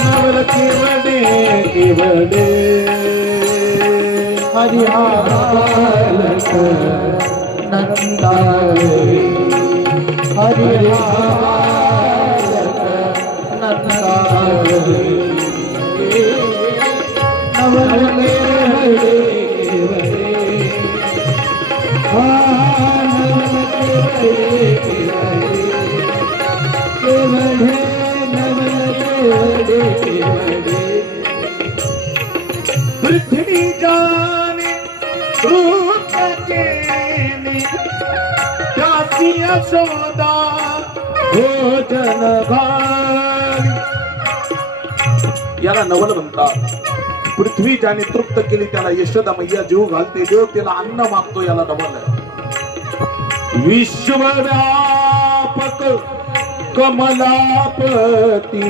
नवल केवडे केवडे हरिहालक नंदावे हरिहालक नंदावे नवल केवडे केवडे नवल केवडे केवडे नवल केवडे केवडे पृथ्वी जाने रूप केने त्यासी यशोदा भोजन भारी याला नवल म्हणतात. पृथ्वी ज्याने तृप्त केली त्याला यशोदा मैया जीव घालते, देव त्याला अन्न मागतो, याला नवल आहे. विश्वव्यापक कमलापती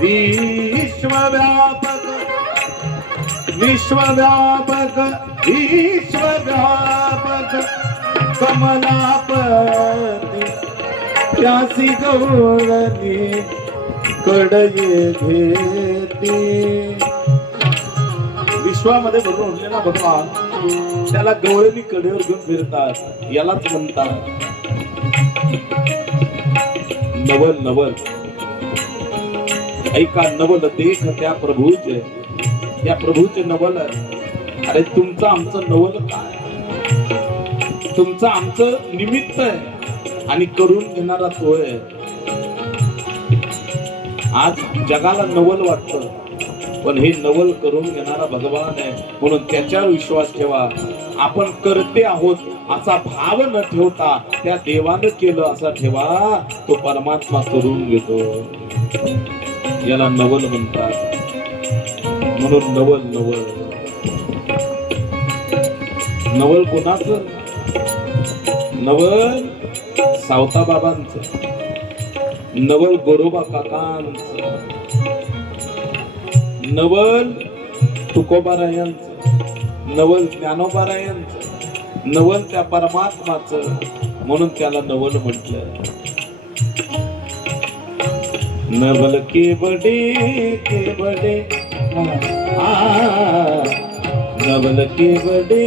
विश्वव्यापक विश्वव्यापक विश्वव्यापक कमलापती त्यासी गौरणी कडये घेती. विश्वामध्ये भरून उठलेला भगवान त्याला गवळणी कडेवर घेऊन फिरतात, यालाच म्हणतात नवल. नवल ऐका, नवल देख त्या प्रभूचे, त्या प्रभूचे नवल. अरे तुमचं आमचं नवल काय? तुमचं आमचं निमित्त आहे आणि करून घेणारा तो आहे. आज जगाला नवल वाटतं, पण हे नवल करून घेणारा भगवान आहे, म्हणून त्याच्यावर विश्वास ठेवा. आपण करते आहोत असा भाव न ठेवता त्या देवानं केलं असा ठेवा, तो परमात्मा करून घेतो. याला नवल म्हणतात. म्हणून नवल नवल नवल कोणाचं? नवल सावता बाबांचं, नवल गोरोबा काकांचं, नवल तुकोबारायांचं, नवल ज्ञानोबारायांचं, नवल त्या परमात्माचं. म्हणून त्याला नवल म्हटलं. नवल केवडे केवडे नवल केवडे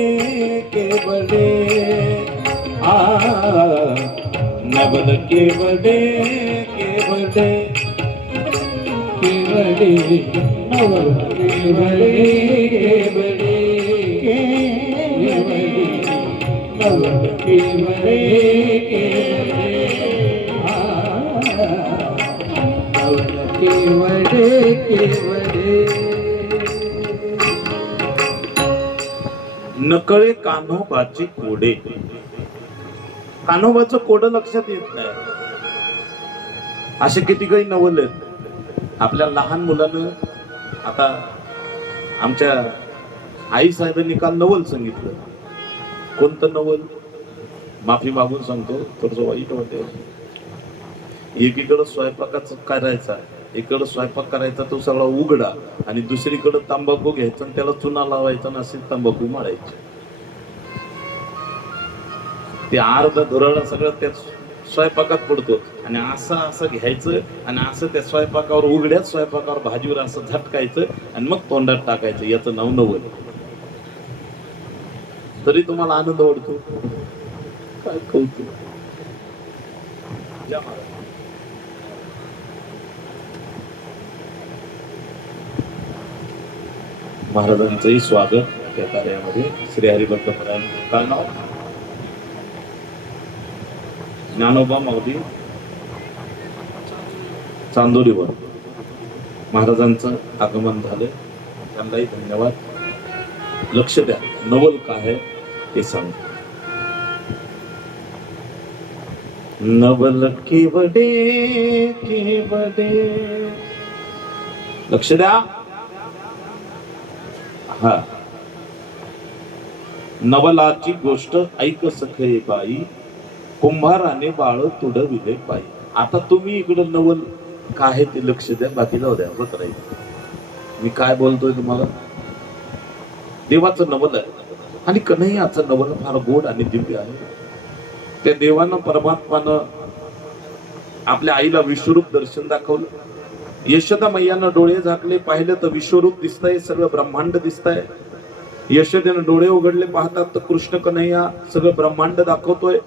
केवडे नवल केवडे केवडे केवडे नवल केवडे केवडे केवडे नवल केवडे केवडे नवल केवडे केवडे. नकळे कान्होबाची कोडे. कान्होबाचं कोड लक्षात येत नाही. असे किती काही नवल आहेत. आपल्या लहान मुलानं, आता आमच्या आई साहेबांनी काल नवल सांगितलं. कोणतं नवल? माफी मागून सांगतो, थोडस वाईट होते. एकीकडं स्वयंपाकाचं करायचा, एकीकडं स्वयंपाक करायचा तो सगळा उघडा, आणि दुसरीकडं तंबाखू घ्यायचा आणि त्याला चुना लावायचा आणि असे तंबाखू मारायचे. ते अर्ध धुराळा सगळं त्या स्वयंपाकात पडतो, आणि असं असं घ्यायचं आणि असं त्या स्वयंपाकावर, उघड्यात स्वयंपाकावर भाजीवर असं झटकायचं आणि मग तोंडात टाकायचं. याचं नाव नवल. तरी तुम्हाला आनंद वाटतो? काय कौतुक. महाराजांचंही स्वागत त्या कार्यामध्ये. श्री हरिभक्त परायण काय नाव? ज्ञानोबा माऊली चांदोलीवर महाराजांचं आगमन झालं. त्यांनाही धन्यवाद. लक्ष द्या, नवल काय आहे ते सांग. नवल केवडे केवडे. लक्ष द्या. हा, नवलाची गोष्ट ऐक सखे बाई, कुंभाराने बाळ तुडविले पायी. आता तुम्ही इकडं नवल काय आहे ते लक्ष द्या, बाकी जाऊ द्या, होत राहील. मी काय बोलतोय तुम्हाला? देवाचं नवल आहे आणि कन्हैयाचं नवल फार गोड आणि दिव्य आहे. त्या देवानं परमात्मानं आपल्या आईला विश्वरूप दर्शन दाखवलं. यशोदा मैयानं डोळे झाकले, पाहिलं तर विश्वरूप दिसतंय, सगळं ब्रह्मांड दिसतंय. यशोदेनं डोळे उघडले, पाहतात तर कृष्ण कन्हैया सगळं ब्रह्मांड दाखवतोय.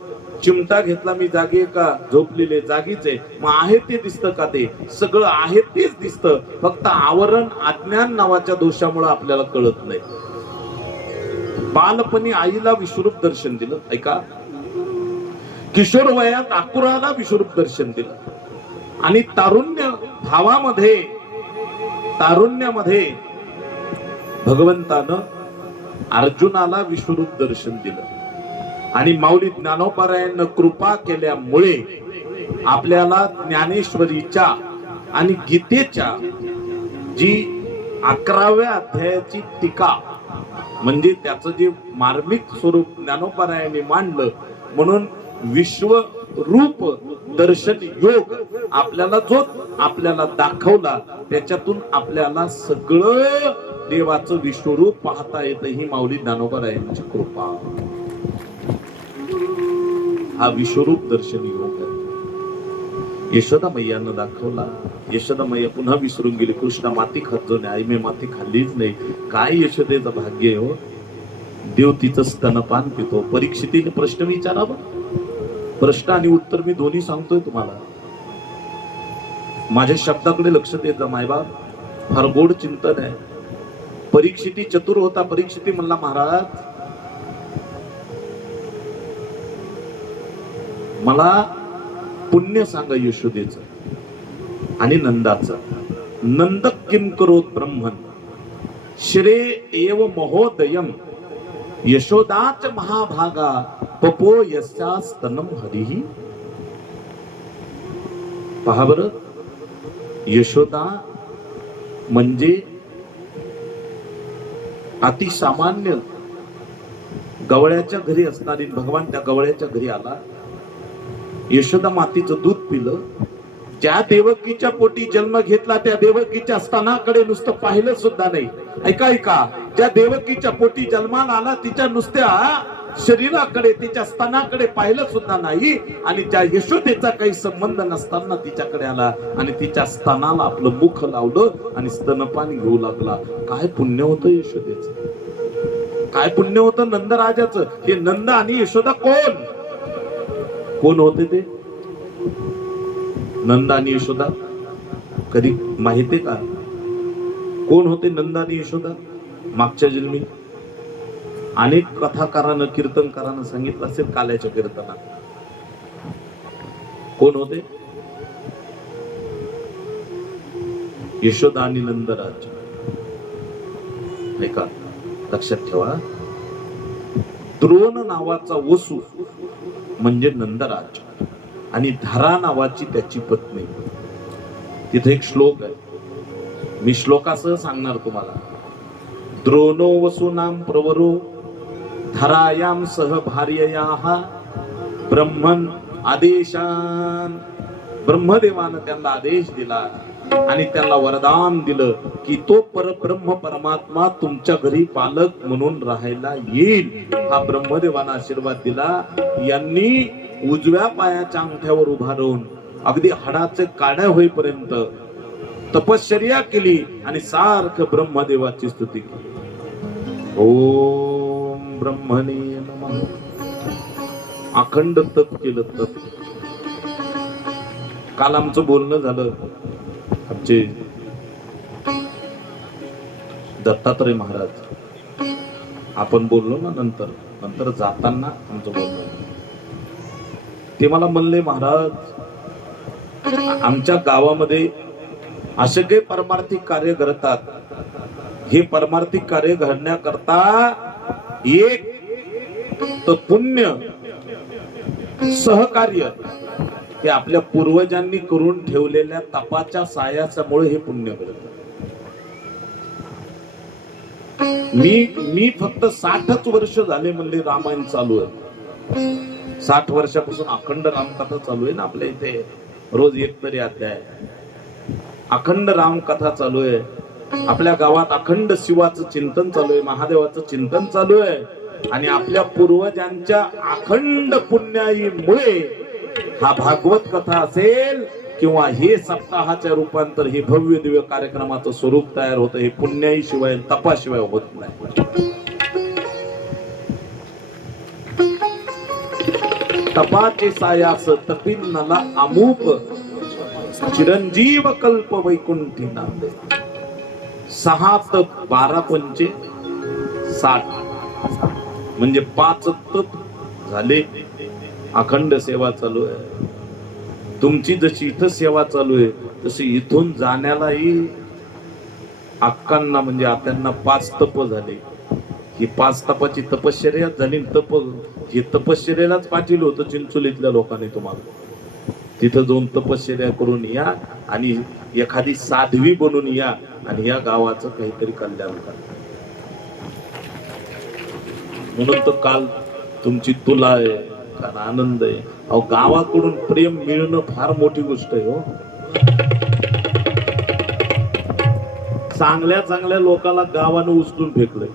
चिमटा घेतला, मी जागी का झोपलेले? जागीच आहे. मग आहे ते दिसतं का? ते सगळं आहे तेच दिसतं, फक्त आवरण अज्ञान नावाच्या दोषामुळे आपल्याला कळत नाही. बालपणी आईला विश्वरूप दर्शन दिलं. ऐका, किशोर वयात अकुराला विश्वरूप दर्शन दिलं, आणि तारुण्यामध्ये भगवंतानं अर्जुनाला विश्वरूप दर्शन दिलं. आणि माऊली ज्ञानोबारायांना कृपा केल्यामुळे आपल्याला ज्ञानेश्वरीच्या आणि गीतेच्या जी 11व्या अध्यायाची टीका, म्हणजे त्याचं जे मार्मिक स्वरूप ज्ञानोबारायांनी मांडलं, म्हणून विश्वरूप दर्शन योग आपल्याला दाखवला, त्याच्यातून आपल्याला सगळं देवाचं विश्वरूप पाहता येतं. ही माऊली ज्ञानोबारायांची कृपा. हा विश्वरूप दर्शन योग आहे. यशोदा मैयानं दाखवला. यशोदा मैया पुन्हा विसरून गेली. कृष्णा माती खात जो नाही, आई मी माती खाल्लीच नाही. काय यशोदेचं भाग्य हो. देव तिचं स्तनपान पितो. परीक्षितीने प्रश्न विचारावा. प्रश्न आणि उत्तर मी दोन्ही सांगतोय तुम्हाला. माझ्या शब्दाकडे लक्ष देत जा मायबाप. फार गोड चिंतन आहे. परीक्षिती चतुर होता. परीक्षिती म्हणला, महाराज मला पुण्य सांगा यशोदेचं आणि नंदाचं. नंद किम करोत ब्रह्मन श्रे एव महोदयम यशोदाच महाभागा पपो यस्या स्तनम हरिही. पहा बरं, यशोदा म्हणजे अतिसामान्य गवळ्याच्या घरी असणारी. भगवान त्या गवळ्याच्या घरी आला. यशोदा मातीचं दूध पिलं. ज्या देवकीच्या पोटी जन्म घेतला त्या देवकीच्या स्तनाकडे नुसतं पाहिलं सुद्धा नाही. ऐका, ज्या देवकीच्या पोटी जन्माला आला तिच्या नुसत्या शरीराकडे, तिच्या स्तनाकडे पाहिलं सुद्धा नाही. आणि ज्या यशोदेचा काही संबंध नसताना तिच्याकडे आला आणि तिच्या स्तनाला आपलं मुख लावलं आणि स्तनपान घेऊ लागला. काय पुण्य होतं यशोदेचं, काय पुण्य होतं नंदराजाचं. हे नंद आणि यशोदा कोण होते? ते नंद आणि यशोदा कधी माहिती का कोण होते? नंद आणि यशोदा मागच्या जन्मी अनेक कथाकारानं कीर्तनकारानं सांगितलं असेल. काल्याच्या कीर्तनात कोण होते? यशोदा आणि नंदराज. ऐका, लक्षात ठेवा. द्रोण नावाचा वसू म्हणजे नंदराज आणि धरा नावाची त्याची पत्नी. तिथे एक श्लोक आहे, मी श्लोकासह सांगणार तुम्हाला. द्रोणो वसूनाम प्रवरो धरायाम सह भार्ययाः ब्रह्मन आदेशान. ब्रह्मदेवानं त्यांना आदेश दिला आणि त्यांना वरदान दिलं की तो परब्रह्म परमात्मा तुमच्या घरी पालक म्हणून राहायला येईल. हा ब्रह्मदेवानं आशीर्वाद दिला. यांनी उजव्या पायाच्या अंगठ्यावर उभा राहून अगदी हाडाचे काड्या होईपर्यंत तपश्चर्या केली आणि सारखं ब्रह्मदेवाची स्तुती केली. ओम ब्रह्मणे नमः. अखंड तप केलं. तप. काल आमचं बोलणं झालं. आमचे दत्तात्रय महाराज आपण बोललो ना, नंतर जाताना आमचं बोलणं. ते मला म्हणले, महाराज आमच्या गावामध्ये असे काही परमार्थिक कार्य घडतात. हे परमार्थिक कार्य घडण्याकरता एक तर पुण्य सहकार्य हे आपल्या पूर्वजांनी करून ठेवलेल्या तपाच्या सायाच्यामुळे हे पुण्य घडतं. मी फक्त 60च वर्ष झाले म्हणले रामायण चालू आहे. 60 वर्षापासून अखंड रामकथा चालू आहे ना आपल्या इथे. रोज एक तरी अध्याय अखंड रामकथा चालू आहे. आपल्या गावात अखंड शिवाचं चिंतन चालू आहे, महादेवाचं चिंतन चालू आहे. आणि आपल्या पूर्वजांच्या अखंड पुण्याईमुळे हा भागवत कथा असेल किंवा हे सप्ताहाच्या रूपांतर हे भव्य दिव्य कार्यक्रमाचं स्वरूप तयार होतं. हे पुण्याई शिवाय तपाशिवाय होत नाही. तपाचे सायास तपिन्नला अमूप चिरंजीव कल्प वैकुंठी नांदे. 6 तप 12 पंचे 60 म्हणजे 5 तप झाले. अखंड सेवा चालू आहे. तुमची जशी इथं सेवा चालू आहे तशी इथून जाण्यालाही अक्कांना म्हणजे आत्यांना 5 तप झाले. ही 5 तपाची तपश्चर्या झाली. हे तपश्चर्यालाच पाठवलं होतं चिंचोलीतल्या लोकांनी तुम्हाला. तिथं जाऊन तपश्चर्या करून या आणि एखादी साध्वी बनून या आणि या गावाचं काहीतरी कल्याण करा. म्हणून तर काल तुमची तुला आहे, काल आनंद आहे. अहो गावाकडून प्रेम मिळणं फार मोठी गोष्ट आहे हो. चांगल्या चांगल्या लोकांना गावानं उचलून फेकलंय.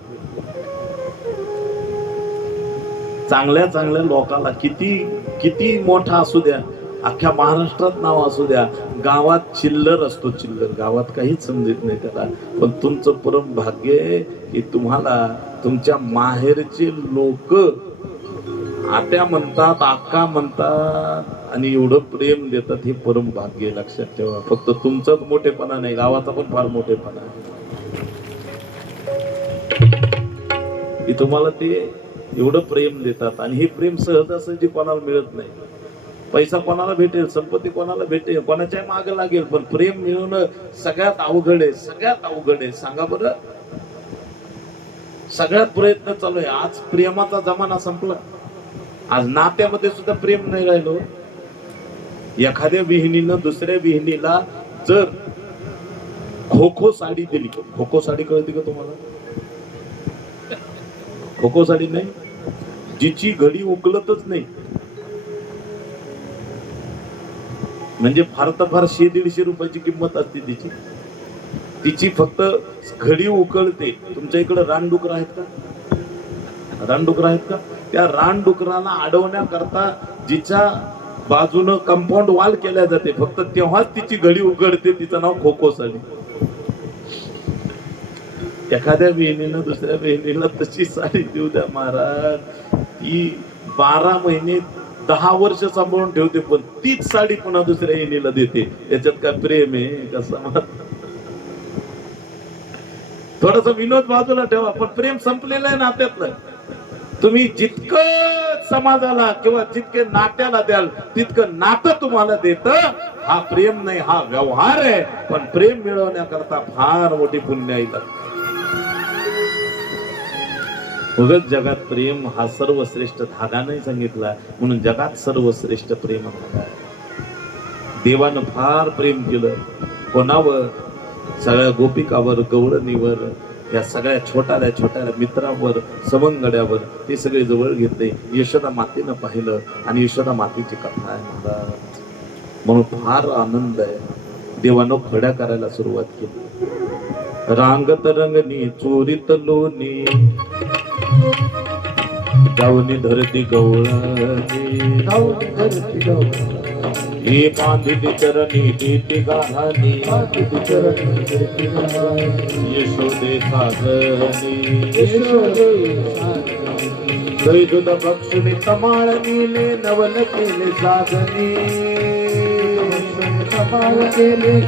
चांगल्या चांगल्या लोकांना किती मोठा असू द्या, अख्ख्या महाराष्ट्रात नाव असू द्या, गावात चिल्लर असतो. चिल्लर गावात काहीच समजत नाही त्याला. पण तुमचं परम भाग्य आहे की तुम्हाला तुमच्या माहेरचे लोक आत्या म्हणतात, अक्का म्हणतात आणि एवढं प्रेम देतात. हे परम भाग्य आहे, लक्षात ठेवा. फक्त तुमचाच मोठेपणा नाही, गावाचा पण फार मोठेपणा आहे. तुम्हाला ते एवढं प्रेम देतात आणि हे प्रेम सहजासहजी कोणाला मिळत नाही. पैसा कोणाला भेटेल, संपत्ती कोणाला भेटेल, कोणाच्या मागे लागेल, पण प्रेम मिळवणं सगळ्यात अवघड आहे. सगळ्यात अवघड आहे. सांगा बरं, सगळ्यात प्रयत्न चालू आहे. आज प्रेमाचा जमाना संपला. आज नात्यामध्ये सुद्धा प्रेम नाही राहिलो. एखाद्या विहिणीनं दुसऱ्या विहिणीला जर खो साडी दिली, खो साडी कळते का तुम्हाला? खो साडी नाही, जिची घडी उकलतच नाही, म्हणजे फार तर फार 100-150 रुपयाची किंमत असते तिची. तिची फक्त घडी उकळते. तुमच्या इकडे रानडुकर आहेत का? रानडुकर आहेत का? त्या रानडुकराला अडवण्याकरता जिच्या बाजूनं कंपाऊंड वॉल केल्या जाते, फक्त तेव्हाच तिची घडी उघडते. तिचं नाव खो साडी. एखाद्या बहिणीनं दुसऱ्या बहिणीला तशी साडी देऊ द्या महाराज, ती 12 महिने 10 वर्ष सांभाळून ठेवते, पण तीच साडी पुन्हा दुसऱ्या बहिणीला देते. याच्यात काय प्रेम आहे का? समाज. थोडासा विनोद बाजूला ठेवा, पण प्रेम संपलेलं आहे नात्यातलं. तुम्ही जितकं समाजाला किंवा जितके नात्याला द्याल तितकं नातं तुम्हाला देतं. हा प्रेम नाही, हा व्यवहार आहे. पण प्रेम मिळवण्याकरता फार मोठी पुण्याई लागते. उगाच जगात प्रेम हा सर्वश्रेष्ठ धागा नाही सांगितला, म्हणून जगात सर्वश्रेष्ठ प्रेम धागा आहे. देवानं फार प्रेम केलं. कोणावर? सगळ्या गोपिकावर, गवळणीवर, या सगळ्या छोट्या मित्रावर, सवंगड्यावर. ते सगळे जवळ घेतले. यशोदा मातेनं पाहिलं आणि यशोदा मातेची कथा आहे महाराज. म्हणून फार आनंद आहे. देवानं खड्या करायला सुरुवात केली. रांगत रंगनी चोरीत लोणी, जाऊनी धरती गवळणी, हे बांधिली चरणी देते गाणी, यशोदे साजनी, दही दूध भक्षुनी तमाळ नीले, नवल केले साजनी, तमाळ केले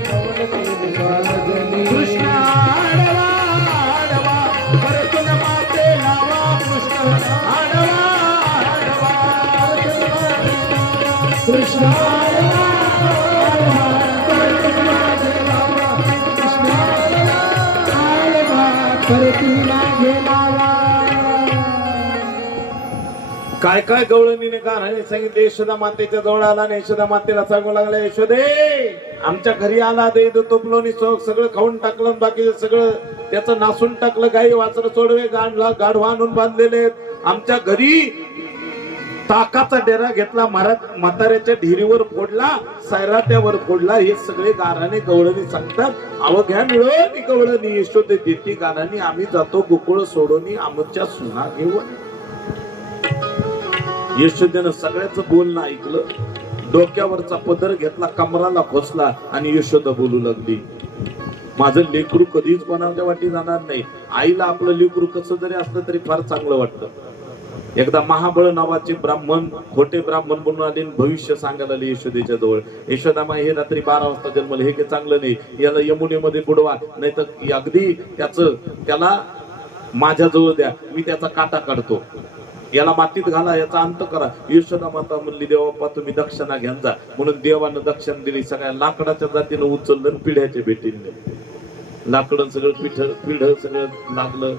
साजनी. कृष्ण आडवा आडवा परतून माते लावा, कृष्ण आडवा आडवा कृष्ण काय काय गवळणीने गाणे सांगितले. यशोदा मातेच्या जवळ आला आणि यशोदा मातेला सांगू लागला, यशोदे आमच्या घरी आला, दे तोपलोनी सगळं खाऊन टाकलं, बाकी सगळं त्याचं नासून टाकलं. गाई वासरं सोडवे, गाढवा आणून बांधलेले. आमच्या घरी ताकाचा डेरा घेतला, म्हाताऱ्याच्या ढिरीवर फोडला, सैराट्यावर फोडला. हे सगळे गाराने गवळणी सांगतात. अवघ्या मिळून गवळणी यशोदे देती गाराने, आम्ही जातो गोकुळ सोडून आमच्या सुना घेऊन. यशोदेनं सगळ्याच बोलणं ऐकलं, डोक्यावरचा पदर घेतला, कमराला खोचला आणि यशोदा बोलू लागली, माझं लेकरू कधीच कोणाच्या वाटी जाणार नाही. आईला आपलं लेकरू कसं जरी असलं तरी फार चांगलं वाटतं. एकदा महाबळ नावाचे ब्राह्मण, खोटे ब्राह्मण बनून आले, भविष्य सांगायला आले यशोदेच्या जवळ. यशोदा हे रात्री 12 वाजता जन्मले, हे काही चांगलं नाही, याला यमुनेमध्ये बुडवा, नाही तर अगदी त्याला माझ्या जवळ द्या, मी त्याचा काटा काढतो, याला मातीत घाला, याचा अंत करा. यशोदा माता म्हणली, देवाप्पा तुम्ही दक्षिणा घेऊन जा. म्हणून देवानं दक्षिणा दिली. सगळ्या लाकडाच्या जातीनं उचललं, पिढ्याच्या भेटीने लाकडं सगळं पिढ सगळं लागलं.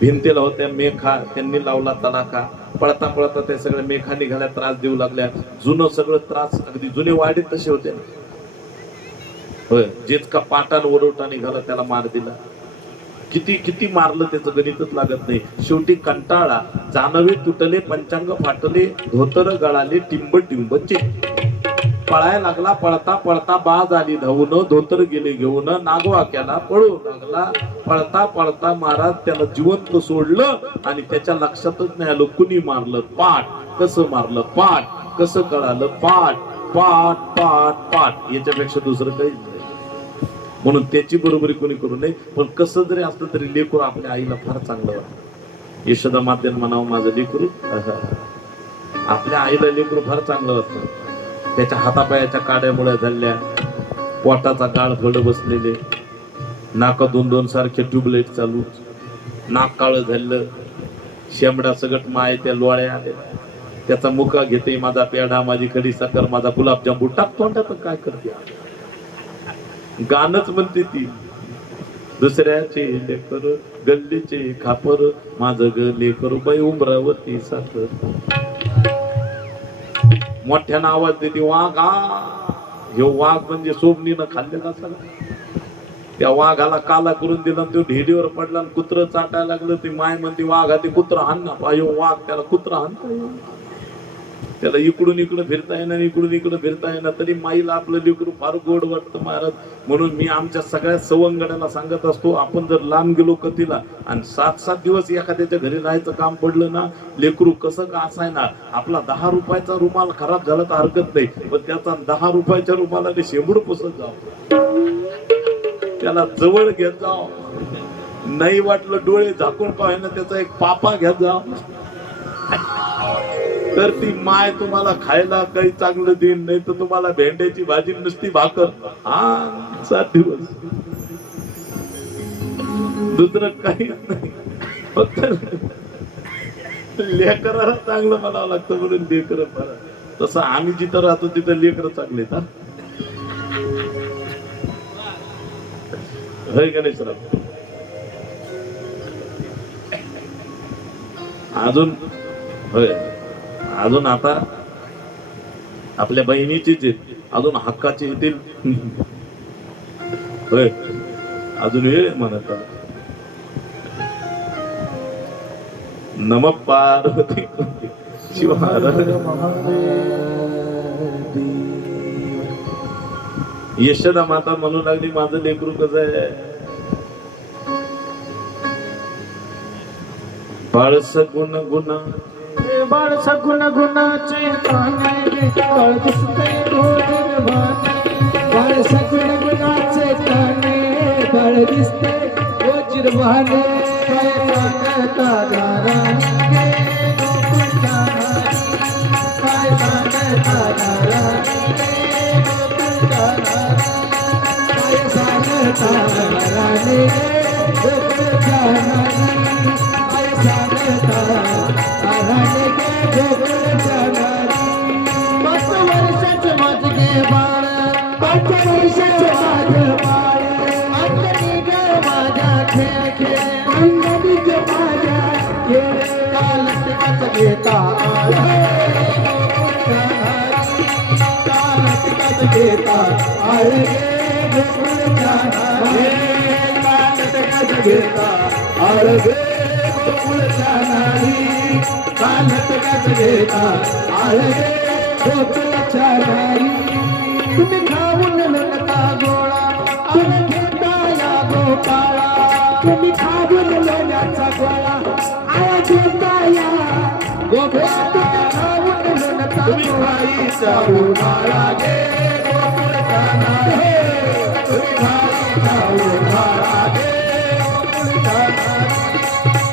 भिंतीला होत्या मेखा, त्यांनी लावला तडाखा. पळता पळता त्या सगळ्या मेखा निघाल्या, त्रास देऊ लागल्या. जुनं सगळं त्रास, अगदी जुने वाडे तसे होते ना. होय, जितका पाटान वरोटा निघाला त्याला मार दिला. किती किती मारलं त्याचं गणितच लागत नाही. शेवटी कंटाळा, जानवे तुटले, पंचांग फाटले, धोतर गळाले, टिंब टिंबचे. पळायला लागला, पळता पळता बाज आली धावून, धोतर गेले घेऊन, नागवा केला, पळू लागला. पळता पळता महाराज त्याला जिवंत सोडलं आणि त्याच्या लक्षातच नाही आलं कुणी मारलं. पाठ कसं मारलं, पाठ कसं कळालं, पाठ पाठ पाठ पाठ, याच्यापेक्षा दुसरं काहीच नाही. म्हणून त्याची बरोबरी कोणी करू नये. पण कसं जरी असलं तरी लेकरू आपल्या आईला फार चांगलं वाटतं. यशोदा मातेनं म्हणावं, माझं लेकरू, आपल्या आईला लेकरू फार चांगलं वाटतं. त्याच्या हातापायाच्या काड्यामुळे झाल्या, पोटाचा काळ फड बसलेले, नाका 2-2 सारखे ट्यूबलाईट चालू, नाक काळं झालं, शेंबडा सगट माय त्या लोळ्या आल्या. त्याचा मुका घेते, माझा पेढा, माझी खडी साखर, माझा गुलाबजांबू टाक तोंडात. काय करते, गाणंच म्हणते ती, दुसऱ्याचे लेकर गल्लीचे खापर, माझं ग लेकर बाई उमरावती साखर. मोठ्यानं आवाज देते, वाघ आ. हे वाघ म्हणजे सोबनीनं खाल्लेला असाल. त्या वाघाला काला करून दिला, तो ढेडीवर पडला, कुत्र चाटायला लागलं. ती माय म्हणते, वाघा ते कुत्र हाण ना. पायो वाघ, त्याला कुत्र हाणता येईल, त्याला इकडून इकडं फिरता येणार, इकडून इकडं फिरता येणार. तरी माईला आपलं लेकरू फार गोड वाटतं महाराज. म्हणून मी आमच्या सगळ्या सवंगड्याला सांगत असतो, आपण जर लांब गेलो कथीला आणि 7-7 दिवस एखाद्याच्या घरी राहायचं काम पडलं ना, लेकरू कसं का असायना, आपला 10 रुपयाचा रुमाल खराब झाला तर हरकत नाही, पण त्याचा 10 रुपयाच्या रुमालाने शेंबूड पुसत जाव, त्याला जवळ घेत जाव, नाही वाटलं डोळे झाकून पाहायला त्याचा एक पापा घेत जाव, तर ती माय तुम्हाला खायला काही चांगलं देईन, नाही तर तुम्हाला भेंड्याची भाजी नुसती भाकर. 7 दिवस दुसरं काही नाही, फक्त लेकराला चांगलं म्हणावं लागतं. म्हणून लेकर, तसं आम्ही जिथं राहतो तिथं लेकर चांगले का गणेशराव. अजून होय, अजून आता आपल्या बहिणीचीच अजून हक्काचे येतील. होय, अजून वेळ म्हणत. नम पार्वती शिवार. यशोदा माता म्हणू लागली, माझं लेकरू कसं आहे, बाळस गुण गुण, बाळस गुण गुणाचे काने, बाळ दिसते डोळे भाने, बाळस गुण गुणाचे काने, बाळ दिसते वज्रभाने. काय सांगता दाराने गोकुळ जाणारी, काय सांगता दाराने गोकुळ जाणारी, काय सांगता दाराने गोकुळ जाणारी, काय सांगता दाराने गोकुळ जाणारी. 5 वर्षाचे माझे बाळ, 5 वर्षाचे माझे बाळ, अंगणी ग माझ्या खेळ खेळ, अंगणी ग माझ्या खेळ, कालच घेता आळे गोकुळ जाणारी, कालच घेता आळे गोकुळ जाणारी, कालच घेता आळे गोकुळ जाणारी, कालच घेता आळे गोकुळ जाणारी. तुम्ही खाऊन लोणचा गोळा आणि घेता या गोपाळा, तुम्ही खाऊन लोण्याचा गोळा आया घेता या गोपाळा, तुम्ही खाऊन धाईचा उन्हाळा गे गोकुळचा नारी तुम्ही धाईचा उन्हाळा गे गोकुळचा नारी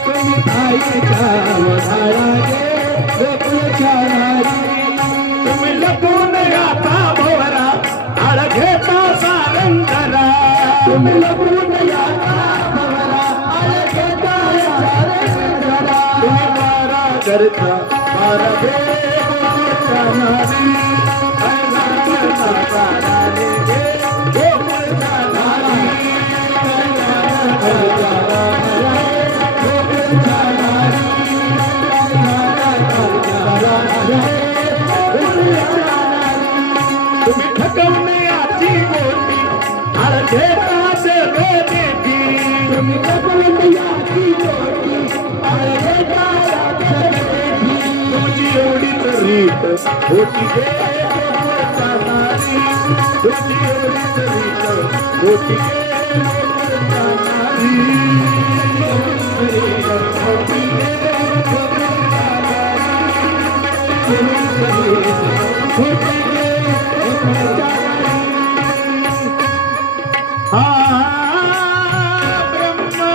तुम्ही धाईचा उन्हाळा गे गोकुळचा नारी तुम्ही लपून याचा भोवरा आळ घेता सारंगरा तुम्ही लपून याचा भोवरा आळ घेता सारंगरा तुम्ही मारा करता मारा गे गोकुळचा नारी मारा करता मारा गे गोकुळचा नारी गोकुळचा नारी तुम्ही ठकवण्याची गोटी आळ घेता देवी तुम्ही ठकवण्याची गोटी आळ घेता देवी तुमची एवढीच रीत होती गे गोकुळचा नारी तुमची एवढीच रीत होती गे गोकुळचा नारी होती गे गोकुळचा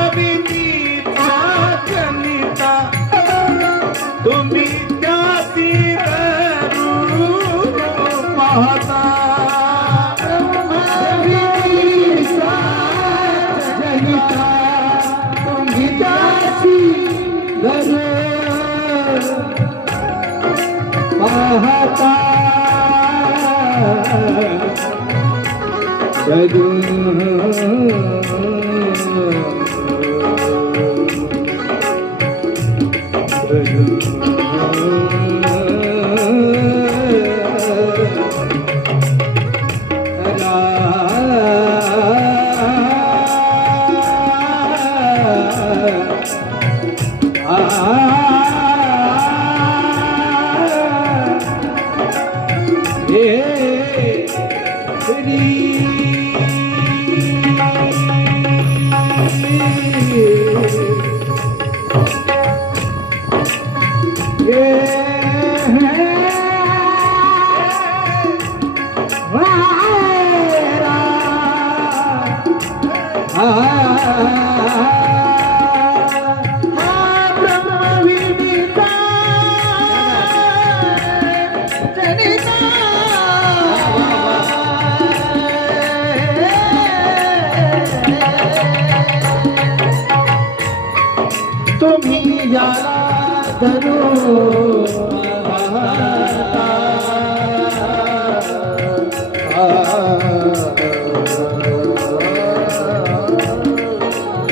ब्रह्मविदीचा जनिता तुम्ही त्यासी रूप पाहता ब्रह्मविदीचा जनिता तुम्ही त्यासी पाहता तुम्ही याला धरू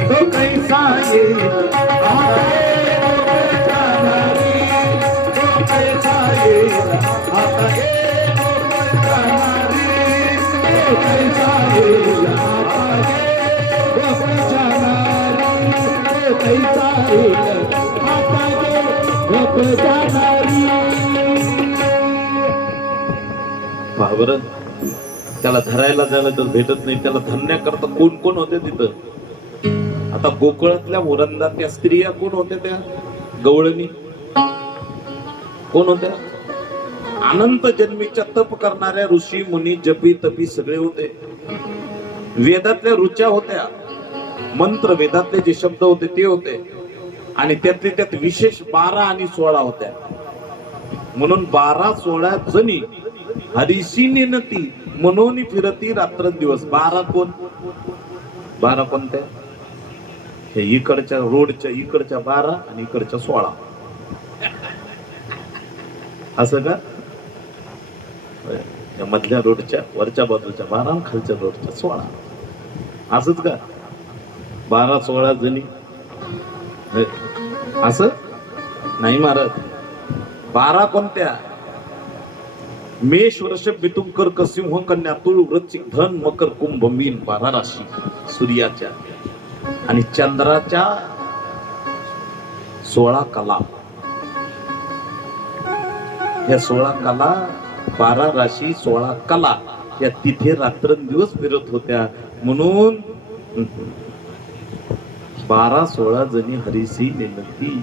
तो कैसा येईल तो कैसा येईल आता गे गोकुळचा नारी तो कैसा येईल आता गे गोकुळचा नारी तो कैसा येईल आता गे गोकुळचा नारी पहा बरं, त्याला धरायला जायला तर भेटत नाही. त्याला धरण्याकरता कोण कोण होते तिथं? आता गोकुळातल्या मुरंदा त्या स्त्रिया कोण होत्या? त्या गवळणी कोण होत्या? अनंत जन्मीच्या तप करणाऱ्या ऋषी मुनी जपी तपी सगळे होते. वेदातल्या ऋचा होत्या, मंत्र वेदातले जे शब्द होते ते होते, आणि त्यातले त्यात विशेष 12 आणि 16 होत्या. म्हणून 12-16 जणी हरिशी नेनती मनोनी फिरती रात्रंदिवस. 12 कोण? 12 कोणत्या? हे इकडच्या रोडच्या इकडच्या 12 आणि इकडच्या 16. असं का? या मधल्या रोडच्या वरच्या बाजूच्या 12 आणि खालच्या रोडच्या 16. असंच का? 12-16 जणी असं नाही महाराज. 12 कोणत्या? मेष, वृषभ, मिथुन, कर्क, सिंह, कन्या, तुळ, वृश्चिक, धन, मकर, कुंभ, मीन. 12 राशी सूर्याच्या आणि चंद्राच्या 16 कला. या 16 कला, 12 राशी, 16 कला या तिथे रात्रंदिवस फिरत होत्या. म्हणून 12-16 जणी हरीसी नेनती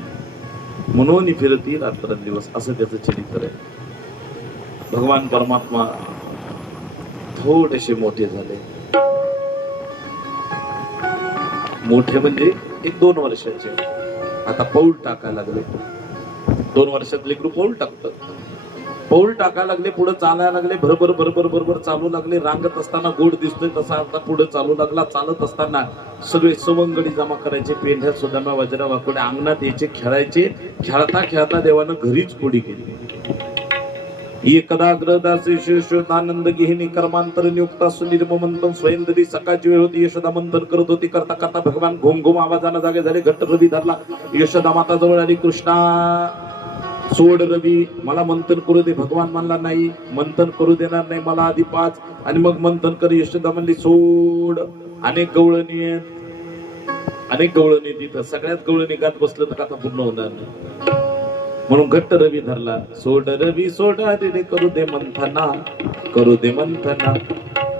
म्हणून फिरती रात्रंदिवस, असं त्याचं चरित्र आहे. भगवान परमात्मा थोडेसे मोठे झाले. मोठे म्हणजे 1-2 वर्षाचे. आता पाऊल टाकायला लागले. 2 वर्षात लेकरू पाऊल टाकतात. पाऊल टाकायला लागले, पुढे चालायला लागले, भरभर भरभर भरभर चालू लागले. रांगत असताना गोड दिसतोय तसा आता पुढे चालू लागला. चालत असताना सगळे सवंगडी जमा करायचे, पेंढ्या सुदामा वज्रा वाकुडे अंगणात यायचे, खेळायचे. खेळता खेळता देवानं घरीच कोडी केली. एकदा ग्रदासी शिशोदानंद गेहिनी कर्मांतर नियुक्ता सुनिर्ममंतम स्वयंदरी सकाळची वेळ होती. यशोदा मंथन करत होती. करता करता भगवान घोम घोम आवाजानं जागे झाले. घट्ट रवी धरला. यशोदा माता जवळ आली. कृष्णा सोड रवी, मला मंथन करू दे. भगवान म्हणला नाही, मंथन करू देणार नाही मला, आधी पाच आणि मग मंथन कर. यशोदा म्हणली सोड. अनेक गवळणी तिथं सगळ्यात गवळणी गात बसलं तर आता पूर्ण होणार नाही. म्हणून घट्ट रवी धरला. सोड रवी सोड रे, करू दे मंथना, करू दे मंथना.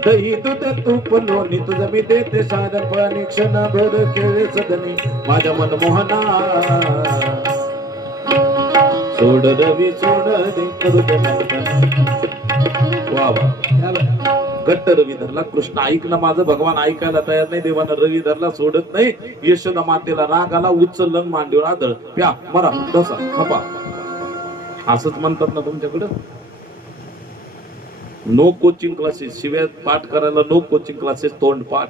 दही दूध तूप लोणी तुझं मी देते सारं, पण क्षणभर खेळ सदनी माझ्या मनमोहना. सोड रवी सोड रे, करू दे मंथना. वा वा, घट्ट रवी धरला. कृष्ण ऐक ना माझं. भगवान ऐकायला तयार नाही. देवानं रवी धरला, सोडत नाही. यशोदा मातेला राग आला. उचललं मांडीवर आदळ, प्या मरा डसा खपा. असंच म्हणतात ना तुमच्याकडं. नो कोचिंग क्लासेस, शिवाय पाठ करायला नो कोचिंग क्लासेस, तोंड पाठ.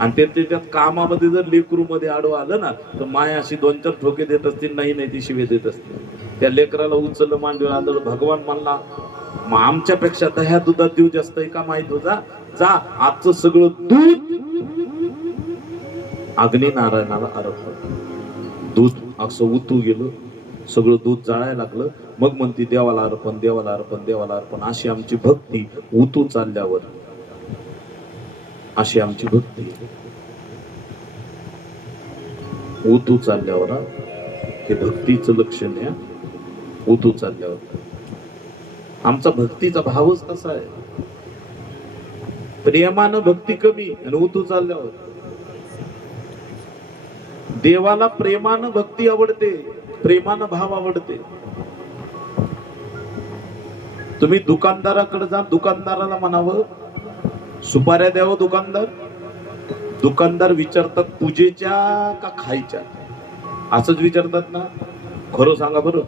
आणि त्याच्यात कामामध्ये जर लेकरू मध्ये आडवं आलं ना तर माय अशी 2-4 ठोके देत असतील, नाही ती शिवे देत असतील. त्या लेकराला उचललं मांडीवर आदळ. भगवान म्हणला मग आमच्यापेक्षा दह्या दुधात देऊ जास्त आहे का माहित होता. जा आजचं सगळं दूध अग्नी नारायणाला अर्पण. दूध असं उतू गेलं, सगळं दूध जाळायला लागलं. मग म्हणती देवाला अर्पण, देवाला अर्पण, देवाला अर्पण. अशी आमची भक्ती उतू चालल्यावर, अशी आमची भक्ती उतू चालल्यावर. हे भक्तीचं लक्षण आहे. उतू चालल्यावर आमचा भक्तीचा भावच तसा आहे. प्रेमानं भक्ती कमी आणि उतू चालल्यावर. देवाला प्रेमानं भक्ती आवडते, प्रेमानं भाव आवडते. तुम्ही दुकानदाराकडे जा, दुकानदाराला म्हणावं सुपाऱ्या द्यावं. दुकानदार विचारतात पूजेच्या का खायच्या, असंच विचारतात ना. खरं सांगा बरं,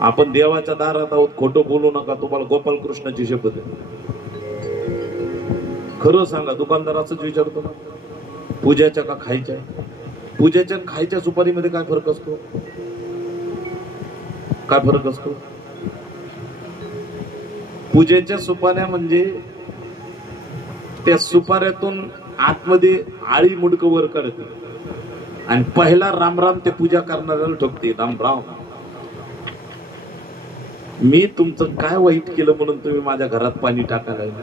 आपण देवाच्या दारात आहोत, खोटं बोलू नका. तुम्हाला गोपाल कृष्णाची शपथ आहे. खरं सांगा, दुकानदार असंच विचारतो ना, पूजेच्या का खायच्या. पूजेच्या आणि खायच्या सुपारीमध्ये काय फरक असतो? काय फरक असतो? पूजेच्या सुपाऱ्या म्हणजे त्या सुपाऱ्यातून आतमध्ये आळी मुडक वर करते आणि पहिला रामराम ते पूजा करणाऱ्याला ठोकते. रामराम, मी तुमचं काय वाईट केलं म्हणून तुम्ही माझ्या घरात पाणी टाकायला लागले.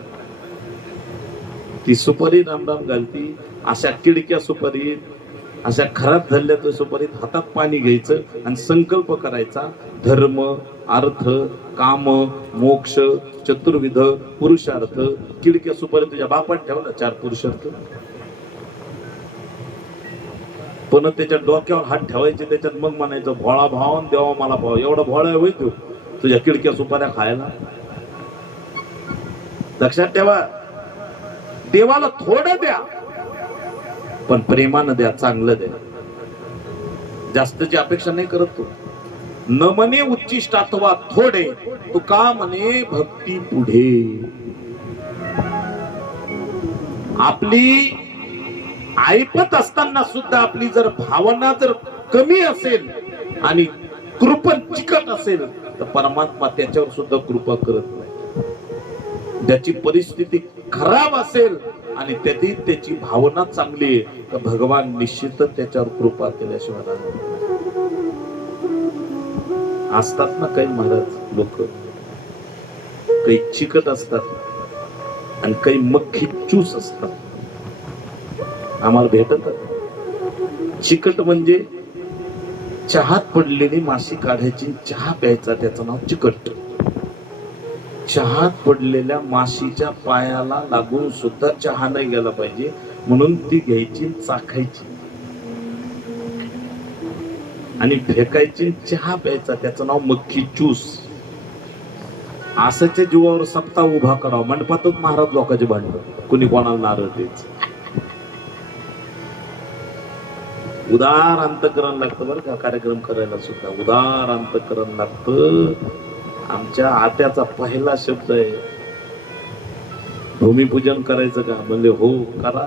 ती सुपारी रामराम घालती. अशा किडक्या सुपारीत, अशा खराब झालेल्या सुपारीत हातात पाणी घ्यायचं आणि संकल्प करायचा. धर्म, अर्थ, काम, मोक्ष, चतुर्विध पुरुषार्थ. किडक्या सुपारी तुझ्या बापात ठेवला 4 पुरुषार्थ, पण त्याच्या डोक्यावर हात ठेवायचे. त्याच्यात मग म्हणायचं भोळा भाव देवा मला भाव. एवढा भोळा होय तू तुझ्या किडक्या सुपाऱ्या खायला. लक्षात ठेवा, देवाला थोडं द्या पण प्रेमानं द्या, चांगलं द्या. जास्तची अपेक्षा नाही करत. तू न म्हणे उच्चिष्टात्वा थोडे, तू का म्हणे भक्ती पुढे. आपली ऐपत असताना सुद्धा आपली जर भावना जर कमी असेल आणि कृपण चिकट असेल तर परमात्मा त्याच्यावर सुद्धा कृपा करत नाही. ज्याची परिस्थिती खराब असेल आणि त्याची भावना चांगली आहे तर भगवान निश्चितच त्याच्यावर कृपा केल्याशिवाय राहणार. असतात ना काही महाराज लोक, काही चिकट असतात आणि काही मक्खी चूस असतात. आम्हाला भेटत चिकट म्हणजे चहात पडलेली माशी काढायची, चहा प्यायचा, त्याचं नाव चिकट. चहात पडलेल्या माशीच्या पायाला लागून सुद्धा चहा नाही गेला पाहिजे म्हणून ती घ्यायची, चाखायची आणि फेकायची, चहा प्यायचा, त्याचं नाव मक्खी चूस. आसाच्या जीवावर सप्ताह उभा करावा, मंडपातच महाराज लोकांचे भांडण, कुणी कोणाला नारळ द्यायचं. उदार अंतकरण लागतं बरं का कार्यक्रम करायला सुद्धा, उदार अंतकरण लागतं. आमच्या आत्याचा पहिला शब्द आहे, भूमिपूजन करायचं का? म्हणले हो करा.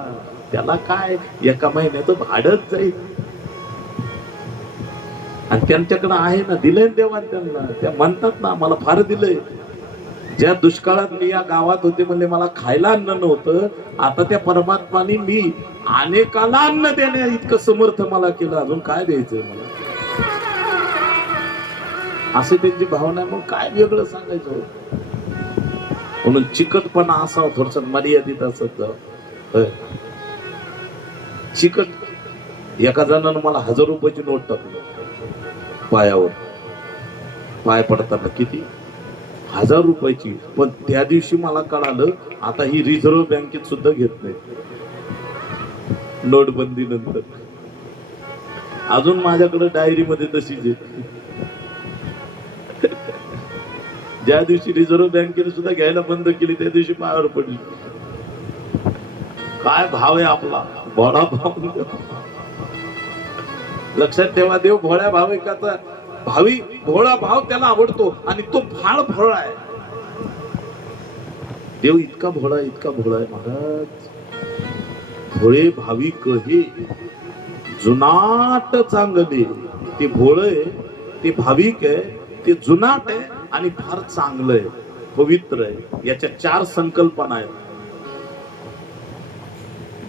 त्याला काय, एका महिन्याचं भाडंच जाईल. आणि त्यांच्याकडे आहे ना, दिलंय देवान त्यांना. त्या म्हणतात ना, मला फार दिलंय. ज्या दुष्काळात मी या गावात होते म्हणले मला खायला अन्न नव्हतं, आता त्या परमात्माने मी अनेकाला अन्न देण्या इतकं समर्थ मला केलं, अजून काय द्यायचंय मला? असे त्यांची भावना. मग काय वेगळं सांगायचं? म्हणून चिकटपणा असावं, थोडस मर्यादित असत. चिकट. एका जणानं मला 1000 रुपयाची नोट टाकली पायावर, पाय पडताना. किती? 1000 रुपयाची. पण त्या दिवशी मला कळालं आता ही रिझर्व्ह बँकेत सुद्धा घेत नाही, नोटबंदी नंतर. अजून माझ्याकडे डायरी मध्ये तशीच आहे. ज्या दिवशी रिझर्व्ह बँकेने सुद्धा घ्यायला बंद केली त्या दिवशी पायावर पडली. काय भाव आहे आपला, भोळा भाव. लक्षात ठेवा, देव भोळ्या भाविकाचा भावी भोळा भाव त्याला आवडतो, आणि तो फार भोळा आहे. देव इतका भोळा, इतका भोळा आहे महाराज. भोळे भाविक हे जुनाट चांगले. ते भोळ आहे, ते भाविक आहे, ते जुनाट आहे आणि फार चांगलं आहे, पवित्र आहे. याच्या 4 संकल्पना आहेत.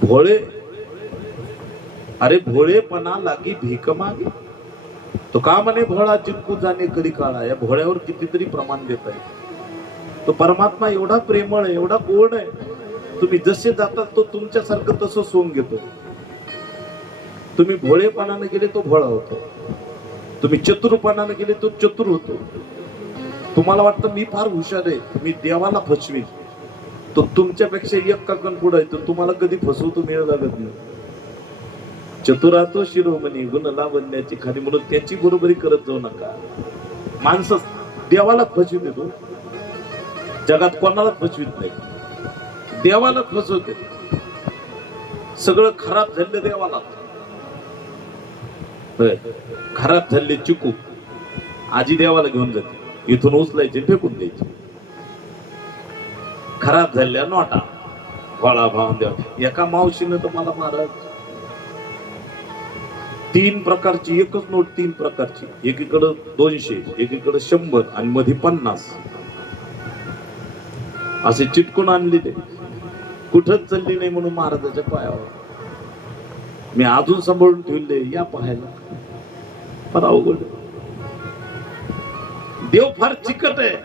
भोळे, अरे भोळेपणा लागी भीक मागे. तो का म्हणे भोळा चिंकू जाणे करी काळा. या भोळ्यावर कितीतरी प्रमाण देत आहे. तो परमात्मा एवढा प्रेमळ आहे, एवढा गोड आहे. तुम्ही जसे जातात तो तुमच्यासारखं तसं सोंग घेतो. तुम्ही भोळेपणाने गेले तो भोळा होतो, तुम्ही चतुरपणाने गेले तो चतुर होतो. तुम्हाला वाटतं मी फार हुशार आहे, मी देवाला फसवीन, तो तुमच्यापेक्षा 1 काकण पुढे आहे, तर तुम्हाला कधी फसवतो मेळ लागत नाही. चतुरातो शिरोमणी गुण लावण्याची खाली, म्हणून त्याची बरोबरी करत जाऊ नका. माणसं देवाला फसवीत येतो, जगात कोणाला फसवीत नाही, देवाला फसवते. सगळं खराब झालं देवाला. खराब झाले चिकू आजी देवाला घेऊन जाते, इथून उचलायचे फेकून द्यायचे. खराब झाल्या नोटा भोळा भाव देवा. एका मावशीनं तर मला महाराज 3 प्रकारची एकच नोट, 3 प्रकारची, एकीकडं 200, एकीकडं 100 आणि मध्ये 50 असे चिटकून आणले. ते कुठंच चालली नाही म्हणून महाराजाच्या पायावर. मी अजून सांभाळून ठेवले, या पाहायला. फार अवघड. देव फार चिकट आहे,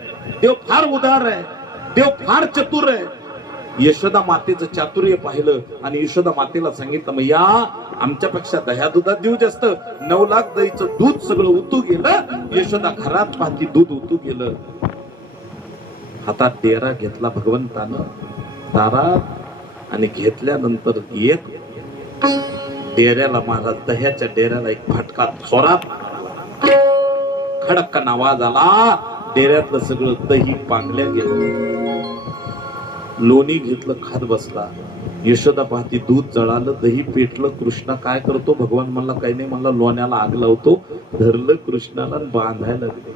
देव फार उदार आहे, देव फार चतुर आहे. यशोदा मातेचं चातुर्य पाहिलं आणि यशोदा मातेला सांगितलं, मग या आमच्यापेक्षा दह्या दुधात देऊ जास्त. 9 लाख गाईचं दूध सगळं उतू गेलं. यशोदा घरात पाहती दूध उतू गेलं. हातात डेरा घेतला भगवंतानं दारात, आणि घेतल्यानंतर एक डेऱ्याला महाराज, दह्याच्या डेऱ्याला एक फटका जोरात, खडक्कन आवाज आला. डेऱ्यातलं सगळं दही पांगल्या गेलं. लोणी घेतलं, खात बसला. यशोदा पाहती दूध जळालं, दही पेटलं. कृष्ण काय करतो? भगवान म्हणला काही नाही, म्हणला लोण्याला आग लावतो. धरलं कृष्णाला बांधायला लागले.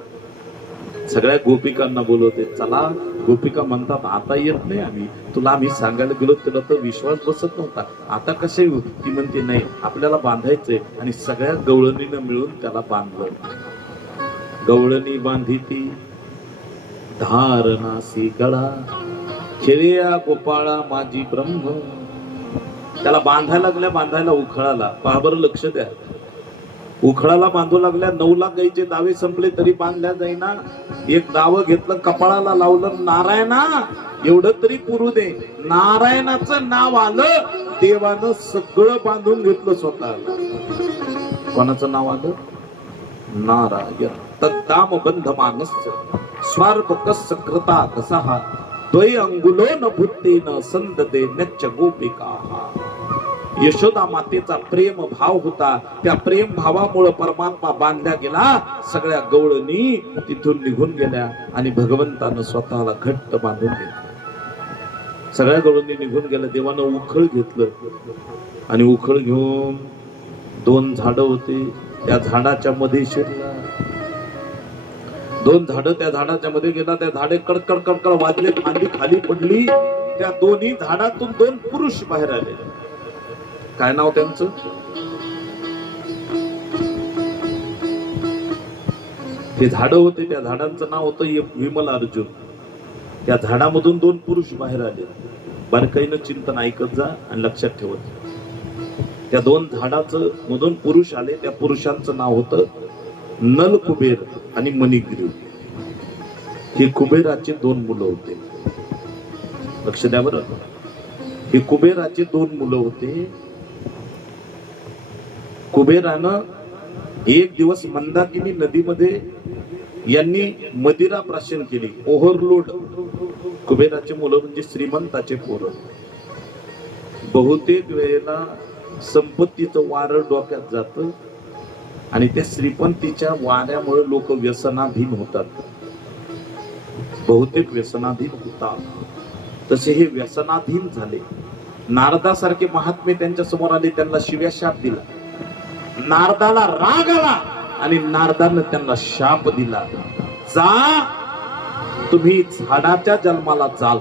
सगळ्या गोपिकांना बोलवते, चला. गोपिका म्हणतात आता येत नाही आम्ही, तुला आम्ही सांगायला गेलो तुला तर विश्वास बसत नव्हता, आता कसे? ती म्हणते नाही, आपल्याला बांधायचंय. आणि सगळ्या गवळणीनं मिळून त्याला बांधलं. गवळणी बांधिती धारणासी गळा, खेळया गोपाळा माझी ब्रह्म. त्याला बांधायला लागल्या, बांधायला उखळाला. पहा बरं, लक्ष द्या. उखळाला बांधू लागल्या. 9 लाख गाईचे दावे संपले तरी बांधल्या जाईना. एक दाव घेतलं, कपाळाला लावलं, नारायणा एवढं तरी पुरू दे. नारायणाचं नाव आलं, देवानं सगळं बांधून घेतलं स्वतःला. कोणाचं नाव आलं? नारायण. तद्दाम बंध मानस स्वार्थ कस कृता कसा हा द्वय अंगुलो न भूतेन संदते नच्च गोपिका. यशोदा मातेचा प्रेम भाव होता. त्या प्रेम भावामुळे परमात्मा बांधल्या गेला. सगळ्या गवळणी तिथून निघून गेल्या आणि भगवंतानं स्वतःला घट्ट बांधून घेतलं. सगळ्या गवळणी निघून गेल्या. देवानं उखळ घेतलं आणि उखळ घेऊन 2 झाडं होते, त्या झाडाच्या मध्ये शिरला. 2 झाडं त्या झाडाच्या मध्ये गेला. त्या झाडे कडकड कडकड वाजले, फांदी खाली पडली. त्या दोन्ही झाडातून 2 पुरुष बाहेर आले. काय नाव त्यांचं? ते झाड होते, त्या झाडांचं नाव होतं विमल अर्जुन. त्या झाडामधून 2 पुरुष बाहेर आले. बारकाईनं चिंतन ऐकत जा आणि लक्षात ठेवत. त्या 2 झाडाचं मधून पुरुष आले. त्या पुरुषांचं नाव होतं नल कुबेर आणि मणिग्रीव. हे कुबेराचे 2 मुलं होते. लक्ष द्या बरं. हे कुबेराचे 2 मुलं होते. कुबेरानं एक दिवस मंदाकिनी नदीमध्ये यांनी मदिरा प्राशन केली. ओव्हरलोड. कुबेराचे मुलं म्हणजे श्रीमंताचे पोरं. बहुतेक वेळेला संपत्तीचं वारं डोक्यात जातं आणि त्या श्रीमंतीच्या वाऱ्यामुळे लोक व्यसनाधीन होतात. बहुतेक व्यसनाधीन होतात. तसे हे व्यसनाधीन झाले. नारदासारखे महात्मे त्यांच्या समोर आले, त्यांना शिव्या शाप दिला. नारदाला राग आला आणि नारदानं त्यांना शाप दिला. जा, तुम्ही झाडाच्या जन्माला जाल.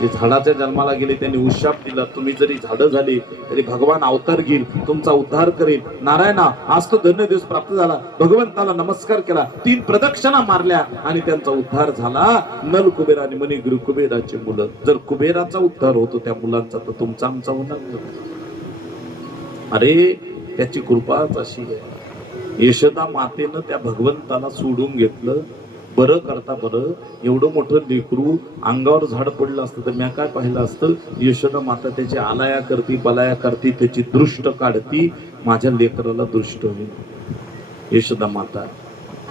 ते झाडाच्या जन्माला गेले. त्यांनी उशाप दिला. तुम्ही जरी झाडं झाली तरी भगवान अवतार घेईल, तुमचा उद्धार करेल. नारायणा, आज तो धन्य दिवस प्राप्त झाला. भगवंताला नमस्कार केला, 3 प्रदक्षिणा मारल्या आणि त्यांचा उद्धार झाला. नल कुबेर आणि मणिग्रीव कुबेराचे मुलं. जर कुबेराचा उद्धार होतो त्या मुलांचा, तर तुमचा आमचा होणार नाही. अरे, त्याची कृपाच अशी आहे. यशोदा मातेनं त्या भगवंताला सोडून घेतलं. बरं करता बरं, एवढं मोठं लेकरू अंगावर झाड पडलं असतं तर मी काय पाहिलं असतं. यशोदा माता त्याची आलाया करती, पलाया करती, त्याची दृष्ट काढती. माझ्या लेकराला दृष्ट होईल. यशोदा माता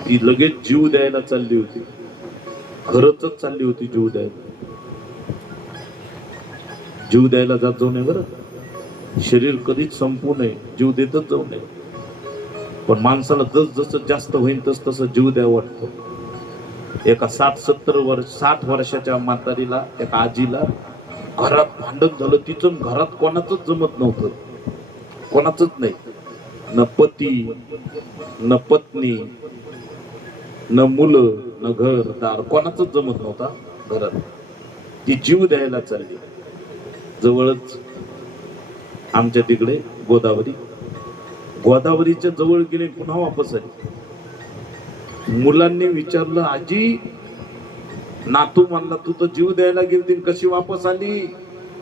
ती लगेच जीव द्यायला चालली होती. खरंच चालली होती जीव द्यायला. जीव द्यायला जात जाऊ नये बरं. शरीर कधीच संपू नये, जीव देतच जाऊ नये. पण माणसाला जसं जास्त होईल तसं जीव द्यावं वाटतं. एका 60 वर्षाच्या म्हातारीला, एका आजीला घरात भांडण झालं. तिचं घरात कोणाचंच जमत नव्हतं. कोणाचंच नाही. न पती, न पत्नी, न मुलं, न घर दार, कोणाचंच जमत नव्हता घरात. ती जीव द्यायला चालली. जवळच आमच्या तिकडे गोदावरीच्या जवळ गेले, पुन्हा वापस आली. मुलांनी विचारलं, आजी, नातू म्हणला तू तर जीव द्यायला गेली, कशी वापस आली?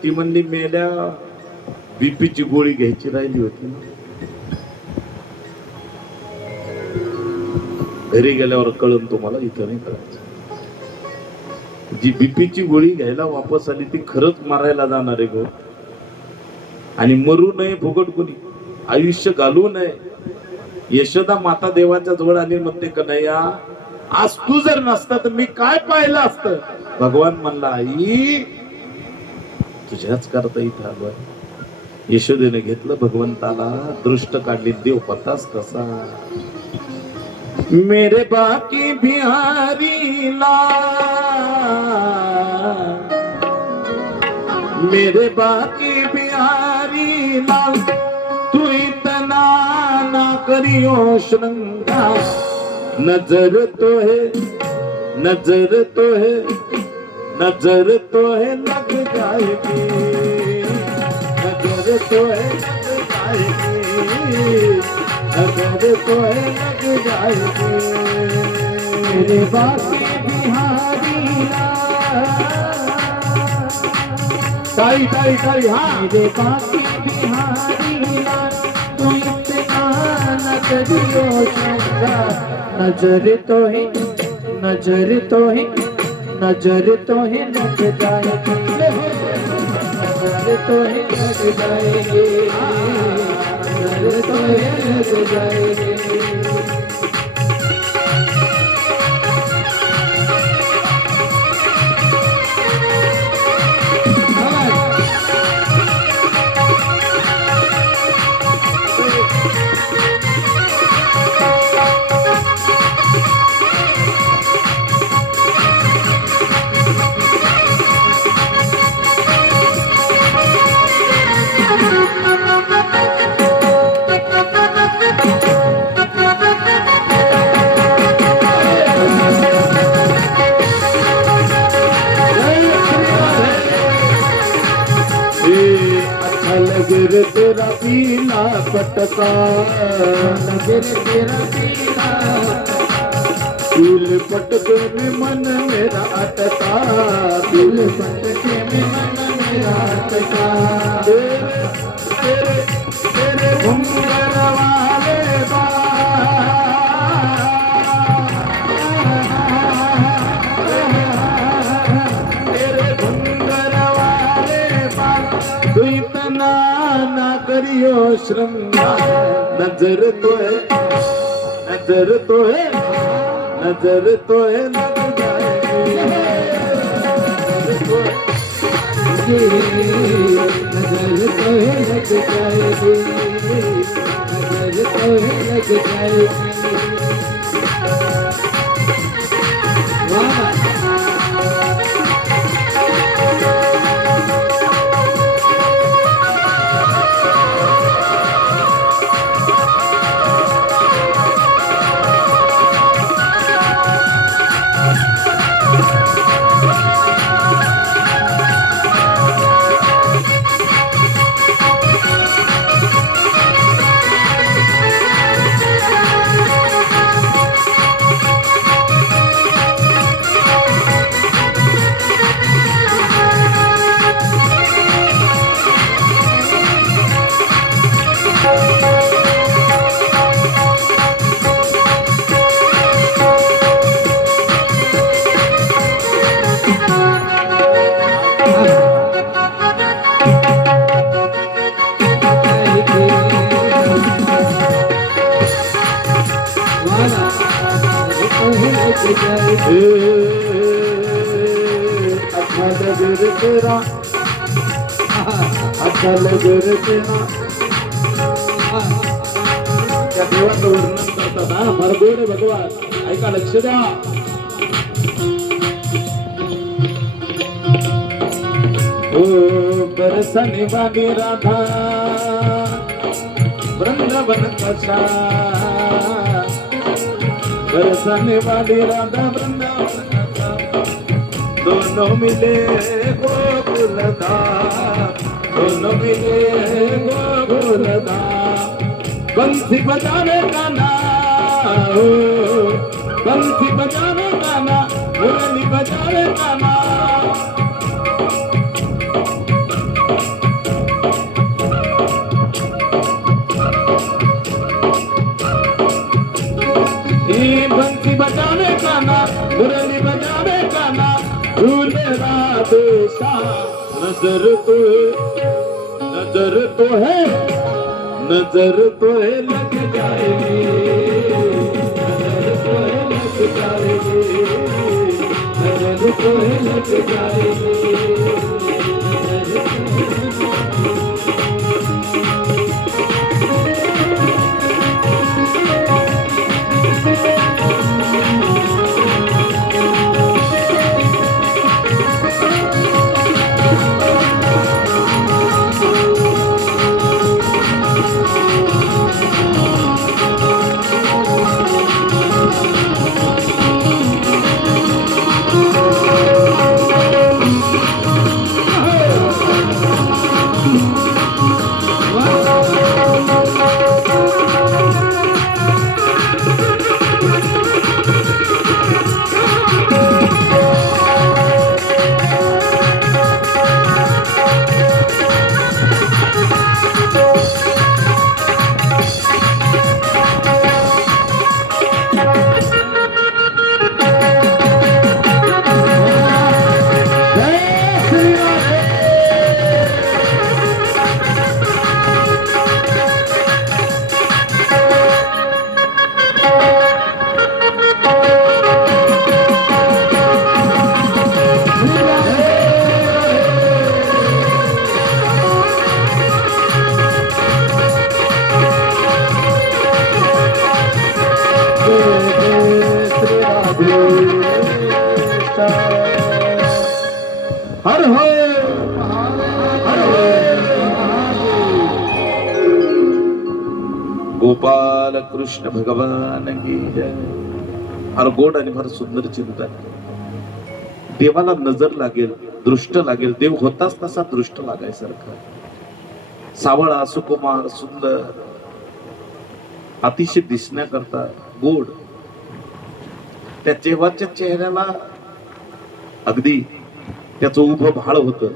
ती म्हणली, मेल्या बीपीची गोळी घ्यायची राहिली होती. घरी गेल्यावर कळून तुम्हाला, इथं नाही कळायचं. जी बीपीची गोळी घ्यायला वापस आली ती खरंच मारायला जाणार आहे गो. आणि मरू नये फुकट कोणी, आयुष्य घालवू नये. यशोदा माता देवाच्या जवळ आली, म्हणते, कन्हैया, आज तू जर नसता तर मी काय पाहिलं असतं? भगवान म्हणला, आई, तुझ्याच करता इथं आलोय. यशोदेने घेतलं भगवंताला, दृष्ट काढली. देव पतास कसा. मेरे बाकी बिहारी मेरे बाकी बिहारी लाल, तू इतना ना करियो श्रृंगार. नजर तो है, नजर तो है, नजर तो है लग जाएगी. नजर तो है लग जाएगी. नजर तो है लग जाएगी. मेरे बाकी बिहारी ताई ताई ताई, हाँ, मेरे बाकी बिहारी तू इतना न करियो श्रृंगार. नजर तो है, नजर तो है, नजर तो है लग जाएगी. नजर तो है लग जाएगी. नजर तो है लग जाएगी. नजर तेरा पीला पटका, नजर तेरा पीला दिल पटके में मन मेरा अटका, दिल पटके में मन मेरा अटका। तेरे तेरे घुंघर वाले तेरे घुंघर वाले तू इतना ना करियो श्रृंगार, नजर तो है, नजर तो है, नजर तो है लग जाएगी, नजर तो है, नजर तो है लग जाएगी, नजर तो है लग जाएगी। वाह अच्छा लगे तेरा, अच्छा लगे तेरा, त्या देवाचं वर्णन करतात हा, फार गोड आहे भगवान, ऐका लक्ष द्या। ओ बरसने वाली राधा वृंदावन कसा, बरसने वाली राधा वृंदावन कसा, दोनों मिले गोकुलधाम, दोनों मिले गोकुलधाम। बंसी बजाने का ना, ओ बंसी बजाने का ना, मुरली बजाने का ना, बंसी बजाने का ना, मुरली बजाने का ना, झूले राधे श्याम। नजर तो है, नजर तो है, नजर तो है लग जाएगी, नजर तो है लग जाएगी, नजर तो है लग जाएगी। हर हो हर हो गोपाल कृष्ण भगवान की जय। फार गोड आणि फार सुंदर चिंतन। देवाला नजर लागेल, दृष्ट लागेल, देव होताच तसा दृष्ट लागायसारखा। सावळा सुकुमार सुंदर अतिशय दिसण्याकरता गोड त्या जेव्हाच्या चेहऱ्याला अगदी त्याचं उभं भाळ होतं,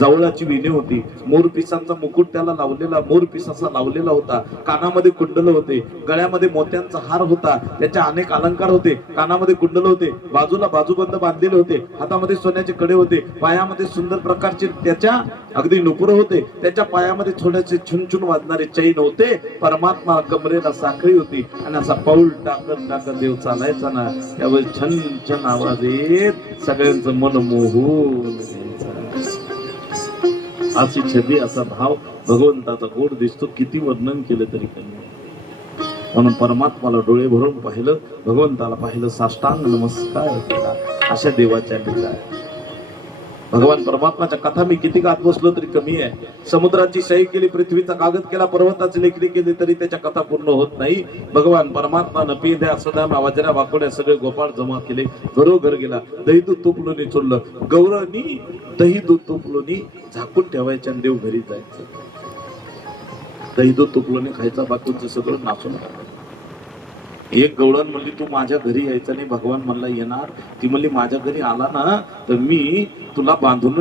जवळाची विणे होती, मोरपिसांचा मुकुट त्याला लावलेला, मोरपिसाचा लावलेला होता, कानामध्ये कुंडल होते, गळ्यामध्ये मोत्यांचा हार होता, त्याच्या अनेक अलंकार होते, कानामध्ये कुंडल होते, बाजूला बाजूबंद बांधलेले होते, हातामध्ये सोन्याचे कडे होते, पायामध्ये सुंदर प्रकारचे त्याच्या अगदी नुपुर होते, त्याच्या पायामध्ये थोडेसे छुनछुन वाजणारे चैन होते. परमात्मा कमरेला साखळी होती आणि असा पाऊल टाकत टाकत देव चालायचा ना, त्यावेळी छन छन आवाज येत सगळ्यांचं मन मोहून घ्यायचा. अशी छबी असा भाव भगवंताचा गोड दिसतो, किती वर्णन केलं तरी कमी. म्हणून परमात्माला डोळे भरून पाहिलं, भगवंताला पाहिलं, साष्टांग नमस्कार केला. अशा देवाच्या लीला आहे. भगवान परमात्माच्या कथा मी किती गात बसलो तरी कमी आहे. समुद्राची सही केली, पृथ्वीचा कागद केला, पर्वताची लेखणी केली तरी त्याच्या कथा पूर्ण होत नाही. भगवान परमात्मा पिंध्या सदाम्या वजऱ्या वाकोड्या सगळे गोपाळ जमा केले, घरोघर गेला, दही दूध तूप लोणी चोरलं, गौरवनी दही दूध तूप लोणी झाकून ठेवायचं आणि देव घरी जायचं. दही दूध तूप लोणी खायचा, बाकीचं सगळं नाचून टाकायचं. एक गवळण म्हणली तू माझ्या घरी यायचं नाही. भगवान म्हणला येणार. ती म्हणली माझ्या घरी आला ना तर मी तुला बांधून